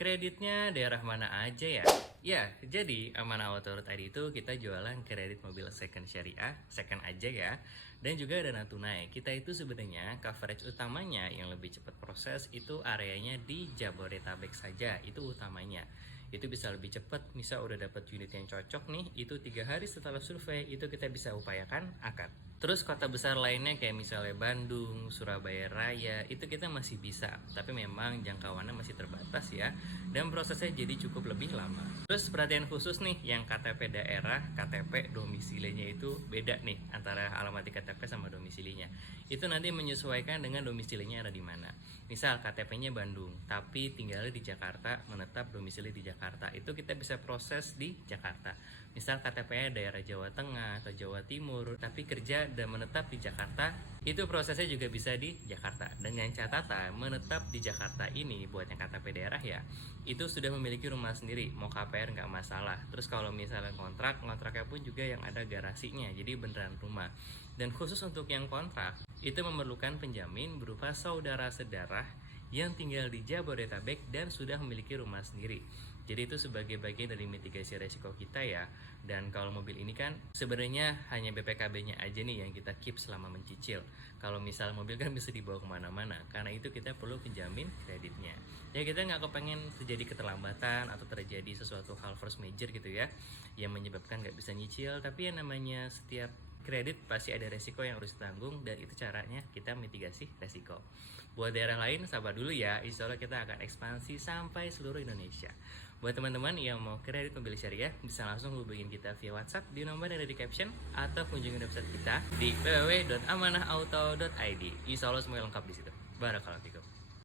Kreditnya daerah mana aja ya? Ya, jadi Amanah Auto ID itu kita jualan kredit mobil second syariah, second aja ya. Dan juga dana tunai. Kita itu sebenarnya coverage utamanya yang lebih cepat proses itu areanya di Jabodetabek saja, itu utamanya. Itu bisa lebih cepat, misal udah dapat unit yang cocok nih, itu 3 hari setelah survei itu kita bisa upayakan akad. Terus kota besar lainnya kayak misalnya Bandung, Surabaya Raya, itu kita masih bisa. Tapi memang jangkauannya masih terbatas ya. Dan prosesnya jadi cukup lebih lama. Terus perhatian khusus nih, yang KTP daerah, KTP domisilinya itu beda nih antara alamat di KTP sama domisilinya. Itu nanti menyesuaikan dengan domisilinya ada di mana. Misal KTP-nya Bandung, tapi tinggalnya di Jakarta, menetap domisili di Jakarta. Itu kita bisa proses di Jakarta. Misal KTP-nya daerah Jawa Tengah atau Jawa Timur, tapi kerja dan menetap di Jakarta, itu prosesnya juga bisa di Jakarta. Dengan catatan menetap di Jakarta ini buat yang KTP daerah ya, itu sudah memiliki rumah sendiri, mau KPR nggak masalah. Terus kalau misalnya kontraknya pun juga yang ada garasinya, jadi beneran rumah. Dan khusus untuk yang kontrak, itu memerlukan penjamin berupa saudara sedarah yang tinggal di Jabodetabek dan sudah memiliki rumah sendiri. Jadi itu sebagai bagian dari mitigasi resiko kita ya. Dan kalau mobil ini kan sebenarnya hanya BPKB-nya aja nih yang kita keep selama mencicil. Kalau misal mobil kan bisa dibawa kemana-mana, karena itu kita perlu penjamin kreditnya. Ya kita nggak kepengen terjadi keterlambatan atau terjadi sesuatu hal force major gitu ya, yang menyebabkan nggak bisa nyicil. Tapi yang namanya setiap kredit pasti ada resiko yang harus ditanggung, dan itu caranya kita mitigasi resiko. Buat daerah lain sabar dulu ya, insya Allah kita akan ekspansi sampai seluruh Indonesia. Buat teman-teman yang mau kredit mobil syariah, bisa langsung hubungin kita via WhatsApp di nomor yang ada di caption, atau kunjungi website kita di www.amanahauto.id. Insya Allah semuanya lengkap di situ. Barakallahu fikum.